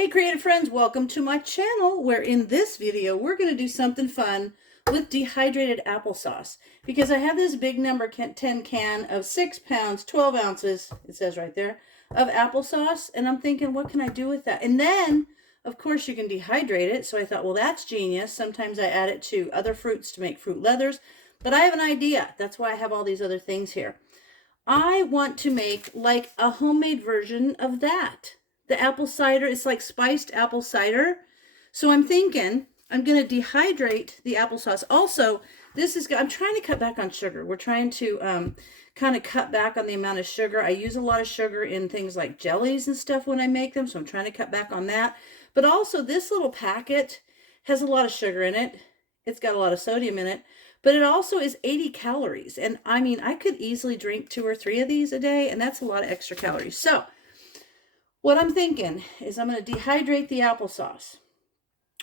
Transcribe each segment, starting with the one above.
Hey creative friends, welcome to my channel where in this video we're going to do something fun with dehydrated applesauce because I have this big number 10 can of 6 pounds, 12 ounces, it says right there, of applesauce, and I'm thinking what can I do with that? And then of course you can dehydrate it, so I thought, well, that's genius. Sometimes I add it to other fruits to make fruit leathers, but I have an idea. That's why I have all these other things here. I want to make like a homemade version of that. The apple cider, it's like spiced apple cider. So I'm thinking I'm going to dehydrate the applesauce. Also, I'm trying to cut back on sugar. We're trying to kind of cut back on the amount of sugar. I use a lot of sugar in things like jellies and stuff when I make them, so I'm trying to cut back on that. But also, this little packet has a lot of sugar in it. It's got a lot of sodium in it, but it also is 80 calories. And I mean, I could easily drink 2 or 3 of these a day, and that's a lot of extra calories. So what I'm thinking is I'm going to dehydrate the applesauce.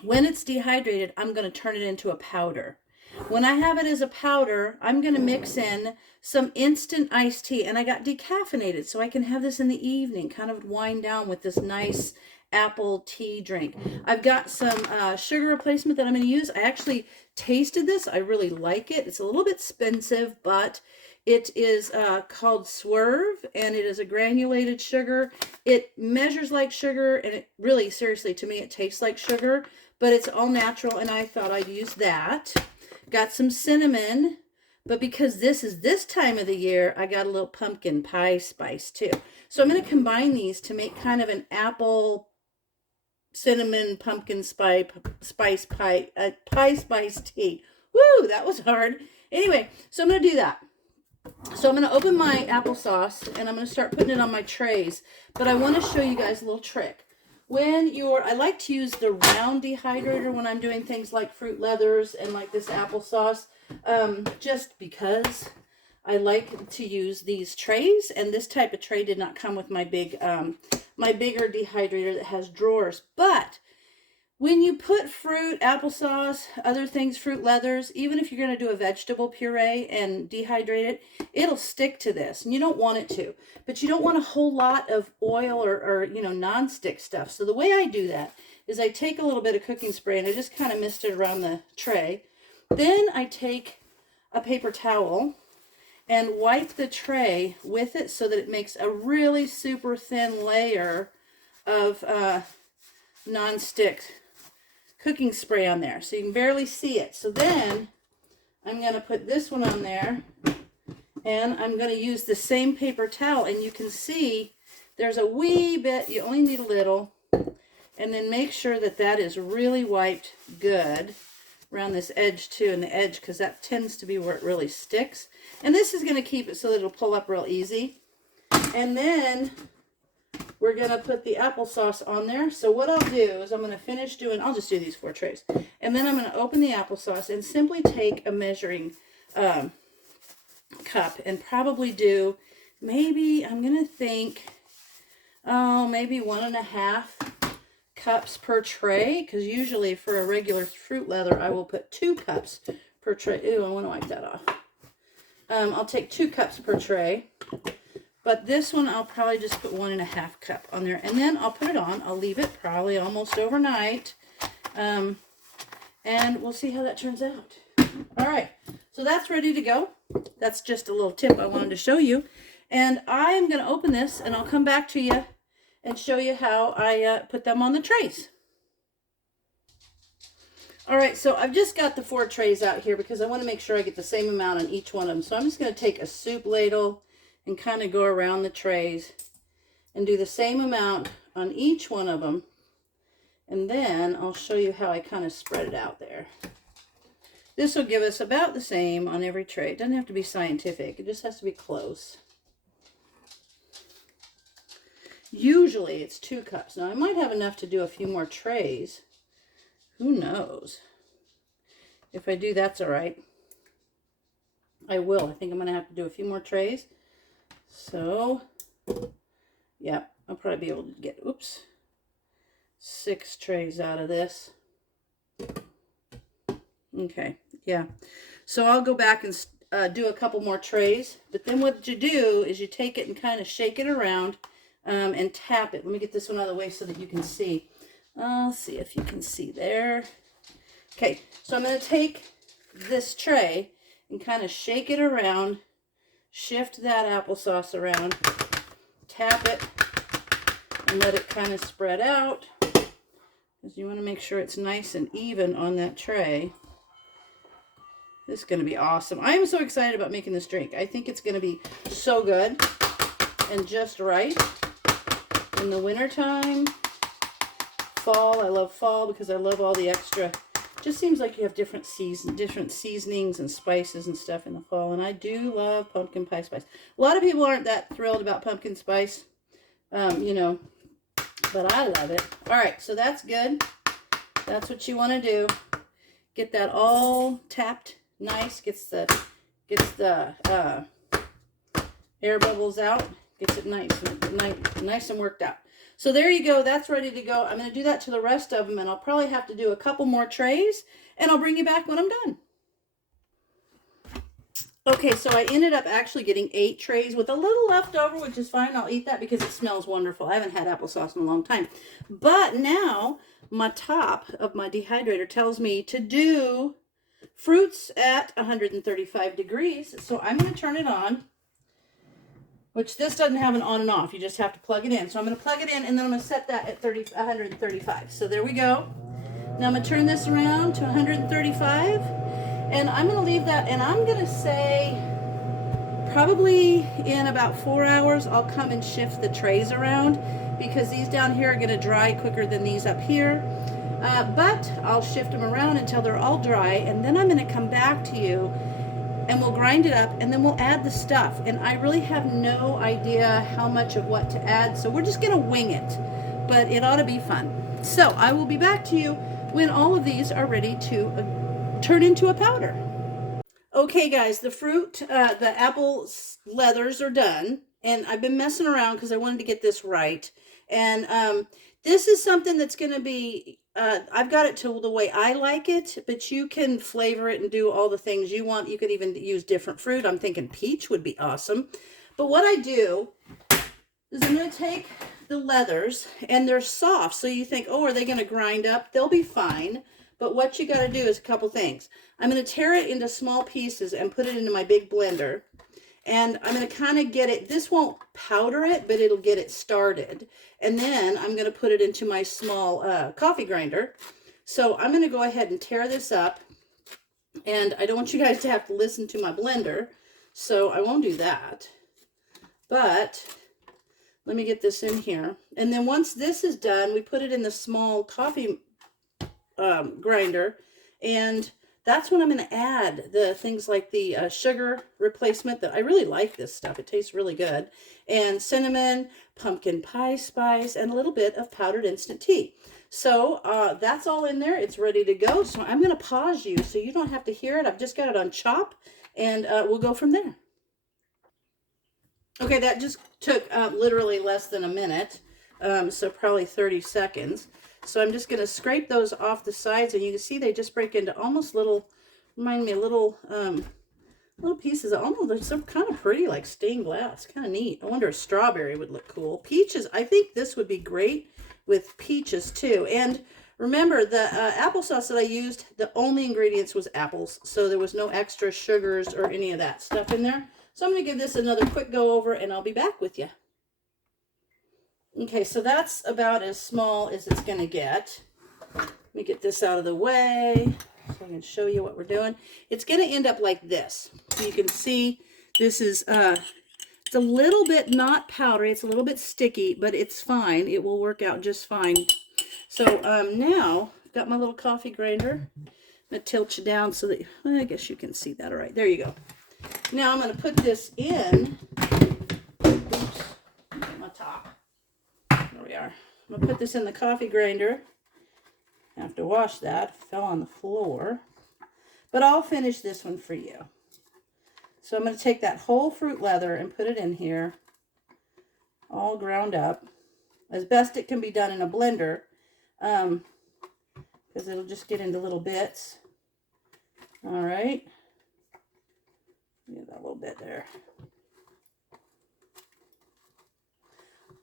When it's dehydrated, I'm going to turn it into a powder. When I have it as a powder, I'm going to mix in some instant iced tea. And I got decaffeinated, so I can have this in the evening, kind of wind down with this nice apple tea drink. I've got some sugar replacement that I'm going to use. I actually tasted this. I really like it. It's a little bit expensive, but it is called Swerve, and it is a granulated sugar. It measures like sugar, and it really, seriously, to me, it tastes like sugar, but it's all natural, and I thought I'd use that. Got some cinnamon, but because this is this time of the year, I got a little pumpkin pie spice too. So I'm going to combine these to make kind of an apple, cinnamon, pumpkin spice pie spice tea. Woo, that was hard. Anyway, so I'm going to do that. So I'm going to open my applesauce and I'm going to start putting it on my trays. But I want to show you guys a little trick. I like to use the round dehydrator when I'm doing things like fruit leathers and like this applesauce, just because I like to use these trays, and this type of tray did not come with my bigger dehydrator that has drawers. But when you put fruit, applesauce, other things, fruit leathers, even if you're going to do a vegetable puree and dehydrate it, it'll stick to this, and you don't want it to. But you don't want a whole lot of oil or non-stick stuff. So the way I do that is I take a little bit of cooking spray and I just kind of mist it around the tray. Then I take a paper towel and wipe the tray with it so that it makes a really super thin layer of non-stick cooking spray on there, so you can barely see it. So then I'm going to put this one on there, and I'm going to use the same paper towel, and you can see there's a wee bit, you only need a little, and then make sure that that is really wiped good around this edge too, and the edge, because that tends to be where it really sticks. And this is going to keep it so that it'll pull up real easy. And then we're going to put the applesauce on there. So what I'll do is I'm going to finish doing, I'll just do these 4 trays. And then I'm going to open the applesauce and simply take a measuring cup and probably do, maybe, I'm going to think, maybe 1.5 cups per tray. Because usually for a regular fruit leather, I will put 2 cups per tray. Ew, I want to wipe that off. I'll take 2 cups per tray. But this one, I'll probably just put 1.5 cup on there. And then I'll put it on. I'll leave it probably almost overnight. And we'll see how that turns out. All right. So that's ready to go. That's just a little tip I wanted to show you. And I am going to open this, and I'll come back to you and show you how I put them on the trays. All right. So I've just got the 4 trays out here because I want to make sure I get the same amount on each one of them. So I'm just going to take a soup ladle and kind of go around the trays and do the same amount on each one of them. And then I'll show you how I kind of spread it out there. This will give us about the same on every tray. It doesn't have to be scientific. It just has to be close. Usually it's 2 cups. Now I might have enough to do a few more trays. Who knows? If I do, that's all right. I will. I think I'm going to have to do a few more trays. So, yeah, I'll probably be able to get, 6 trays out of this. Okay, yeah. So I'll go back and do a couple more trays. But then what you do is you take it and kind of shake it around and tap it. Let me get this one out of the way so that you can see. I'll see if you can see there. Okay, so I'm going to take this tray and kind of shake it around, shift that applesauce around, tap it, and let it kind of spread out, because you want to make sure it's nice and even on that tray. This is going to be awesome. I am so excited about making this drink. I think it's going to be so good and just right in the wintertime. Fall, I love fall because I love all the extra. Just seems like you have different seasonings and spices and stuff in the fall. And I do love pumpkin pie spice. A lot of people aren't that thrilled about pumpkin spice, you know, but I love it. All right, so that's good. That's what you want to do. Get that all tapped nice. Gets the air bubbles out. Gets it nice and worked out. So there you go. That's ready to go. I'm going to do that to the rest of them, and I'll probably have to do a couple more trays, and I'll bring you back when I'm done. Okay, so I ended up actually getting 8 trays with a little left over, which is fine. I'll eat that because it smells wonderful. I haven't had applesauce in a long time. But now my top of my dehydrator tells me to do fruits at 135 degrees. So I'm going to turn it on, which this doesn't have an on and off. You just have to plug it in. So I'm going to plug it in, and then I'm going to set that at 135. So there we go. Now I'm going to turn this around to 135. And I'm going to leave that, and I'm going to say probably in about 4 hours, I'll come and shift the trays around, because these down here are going to dry quicker than these up here. But I'll shift them around until they're all dry, and then I'm going to come back to you, and we'll grind it up, and then we'll add the stuff. And I really have no idea how much of what to add, so we're just going to wing it. But it ought to be fun. So I will be back to you when all of these are ready to turn into a powder. Okay guys, the apple leathers are done, and I've been messing around because I wanted to get this right. And this is something that's going to be, I've got it to the way I like it, but you can flavor it and do all the things you want. You could even use different fruit. I'm thinking peach would be awesome. But what I do is I'm going to take the leathers, and they're soft, so you think, oh, are they going to grind up? They'll be fine. But what you got to do is a couple things. I'm going to tear it into small pieces and put it into my big blender. And I'm going to kind of get it, this won't powder it, but it'll get it started. And then I'm going to put it into my small coffee grinder. So I'm going to go ahead and tear this up. And I don't want you guys to have to listen to my blender, so I won't do that. But let me get this in here. And then once this is done, we put it in the small coffee grinder, and that's when I'm going to add the things like the sugar replacement. That I really like this stuff. It tastes really good. And cinnamon, pumpkin pie spice, and a little bit of powdered instant tea. So that's all in there. It's ready to go. So I'm going to pause you so you don't have to hear it. I've just got it on chop, and we'll go from there. Okay, that just took literally less than a minute, so probably 30 seconds. So I'm just going to scrape those off the sides, and you can see they just break into almost little, remind me of little pieces of, almost, they're kind of pretty, like stained glass, kind of neat. I wonder if strawberry would look cool. Peaches, I think this would be great with peaches too. And remember, the applesauce that I used, the only ingredients was apples, so there was no extra sugars or any of that stuff in there. So I'm going to give this another quick go over, and I'll be back with you. Okay, so that's about as small as it's going to get. Let me get this out of the way so I can show you what we're doing. It's going to end up like this. You can see this is, it's a little bit not powdery. It's a little bit sticky, but it's fine. It will work out just fine. So now I've got my little coffee grinder. I'm going to tilt you down so that, well, I guess you can see that all right. There you go. Now I'm going to put this in. Oops, get my top. There we are. I'm going to put this in the coffee grinder. I have to wash that. It fell on the floor. But I'll finish this one for you. So I'm going to take that whole fruit leather and put it in here. All ground up. As best it can be done in a blender. Because it'll just get into little bits. Alright. Get that little bit there.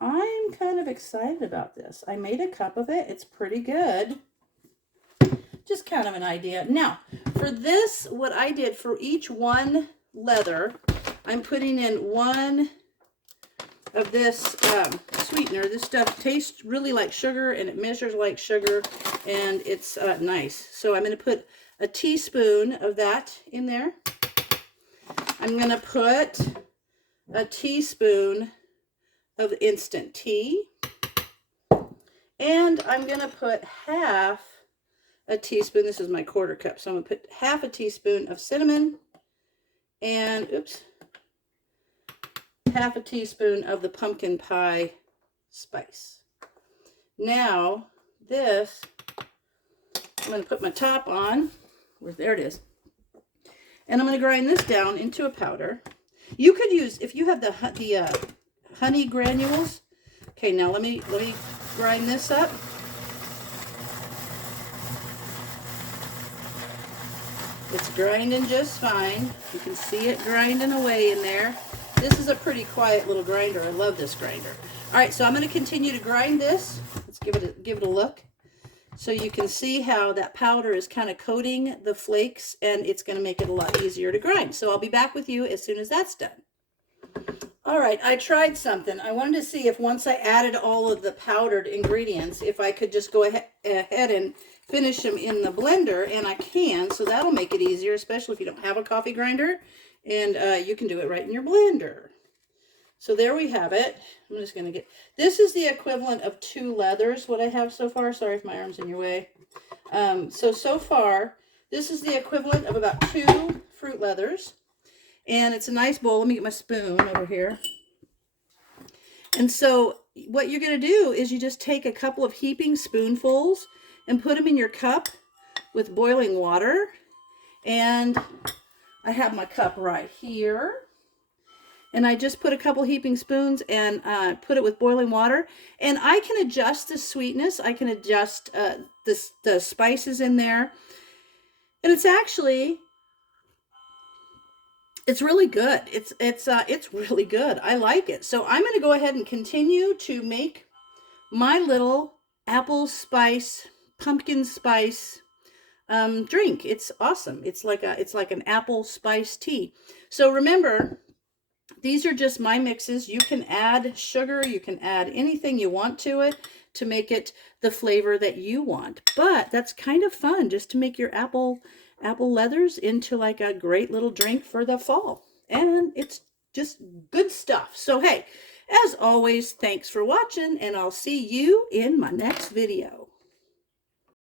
I'm kind of excited about this. I made a cup of it. It's pretty good. Just kind of an idea. Now, for this, what I did for each one leather, I'm putting in one of this sweetener. This stuff tastes really like sugar, and it measures like sugar, and it's nice. So I'm going to put a teaspoon of that in there. I'm going to put a teaspoon of instant tea, and I'm going to put half a teaspoon. This is my quarter cup, so I'm going to put half a teaspoon of cinnamon, and half a teaspoon of the pumpkin pie spice. Now this, I'm going to put my top on. There it is. And I'm going to grind this down into a powder. You could use, if you have the honey granules. Okay, now let me grind this up. It's grinding just fine. You can see it grinding away in there. This is a pretty quiet little grinder. I love this grinder. All right, so I'm going to continue to grind this. Let's give it a look. So you can see how that powder is kind of coating the flakes, and it's going to make it a lot easier to grind. So I'll be back with you as soon as that's done. All right, I tried something. I wanted to see if once I added all of the powdered ingredients, if I could just go ahead and finish them in the blender, and I can, so that'll make it easier, especially if you don't have a coffee grinder, and you can do it right in your blender. So there we have it. I'm just going to get, this is the equivalent of 2 leathers, what I have so far. Sorry if my arm's in your way. So far, this is the equivalent of about 2 fruit leathers. And it's a nice bowl. Let me get my spoon over here. And so what you're going to do is you just take a couple of heaping spoonfuls and put them in your cup with boiling water. And I have my cup right here. And I just put a couple heaping spoons and put it with boiling water. And I can adjust the sweetness. I can adjust the spices in there. And it's actually, it's really good. It's really good. I like it. So I'm going to go ahead and continue to make my little apple spice, pumpkin spice drink. It's awesome. It's like an apple spice tea. So remember, these are just my mixes. You can add sugar. You can add anything you want to it to make it the flavor that you want. But that's kind of fun, just to make your apple leathers into like a great little drink for the fall. And it's just good stuff. So hey, as always, thanks for watching, and I'll see you in my next video.